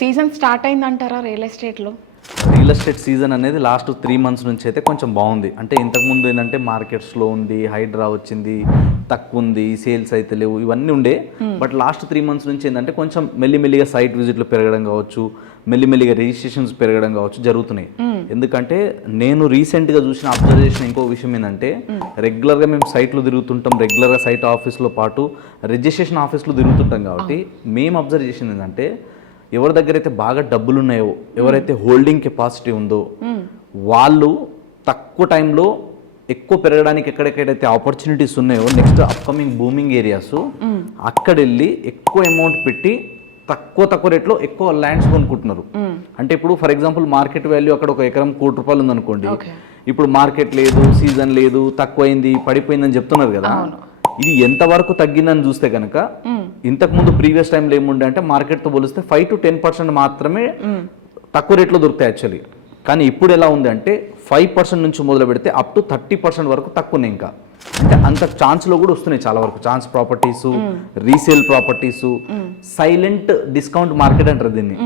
Season start అయిందంటారా real ఎస్టేట్లో? Real estate season అనేది last 3 months నుంచి అయితే కొంచెం బాగుంది. అంటే ఇంతకుముందు ఏంటంటే మార్కెట్ స్లో ఉంది, హైడ్రా వచ్చింది, తక్కువ ఉంది, సేల్స్ అయితే లేవు, ఇవన్నీ ఉండే. బట్ లాస్ట్ 3 months నుంచి ఏంటంటే కొంచెం మెల్లిమెల్లిగా సైట్ విజిట్లు పెరగడం కావచ్చు, మెల్లిమెల్లిగా రిజిస్ట్రేషన్స్ పెరగడం కావచ్చు జరుగుతున్నాయి. ఎందుకంటే నేను రీసెంట్గా చూసిన అబ్జర్వేషన్ ఇంకో విషయం ఏంటంటే రెగ్యులర్గా మేము సైట్లు తిరుగుతుంటాం, రెగ్యులర్గా సైట్ ఆఫీస్లో పాటు రిజిస్ట్రేషన్ ఆఫీస్లో తిరుగుతుంటాం కాబట్టి మేము అబ్జర్వ్ చేసింది ఏంటంటే ఎవరి దగ్గర అయితే బాగా డబ్బులు ఉన్నాయో, ఎవరైతే హోల్డింగ్ కెపాసిటీ ఉందో వాళ్ళు తక్కువ టైంలో ఎక్కువ పెరగడానికి ఎక్కడెక్కడైతే ఆపర్చునిటీస్ ఉన్నాయో నెక్స్ట్ అప్కమింగ్ బూమింగ్ ఏరియాస్ అక్కడ వెళ్ళి ఎక్కువ అమౌంట్ పెట్టి తక్కువ రేట్లో ఎక్కువ ల్యాండ్స్ కొనుక్కుంటున్నారు. అంటే ఇప్పుడు ఫర్ ఎగ్జాంపుల్ మార్కెట్ వాల్యూ అక్కడ 1 ఎకరం ₹1,00,00,000 ఉందనుకోండి, ఇప్పుడు మార్కెట్ లేదు, సీజన్ లేదు, తక్కువైంది, పడిపోయిందని చెప్తున్నారు కదా. ఇది ఎంతవరకు తగ్గిందని చూస్తే కనుక ఇంతకుముందు ప్రీవియస్ టైంలో ఏముండే అంటే మార్కెట్తో పోలిస్తే 5 to 10% మాత్రమే తక్కువ రేట్లో దొరుకుతాయి యాక్చువల్లీ. కానీ ఇప్పుడు ఎలా ఉంది అంటే 5% నుంచి మొదలు పెడితే అప్ టు 30% వరకు తక్కువనే. ఇంకా అంటే అంత ఛాన్స్లో కూడా వస్తున్నాయి చాలా వరకు. Chance properties, resale properties, silent discount market అంటారు దీన్ని.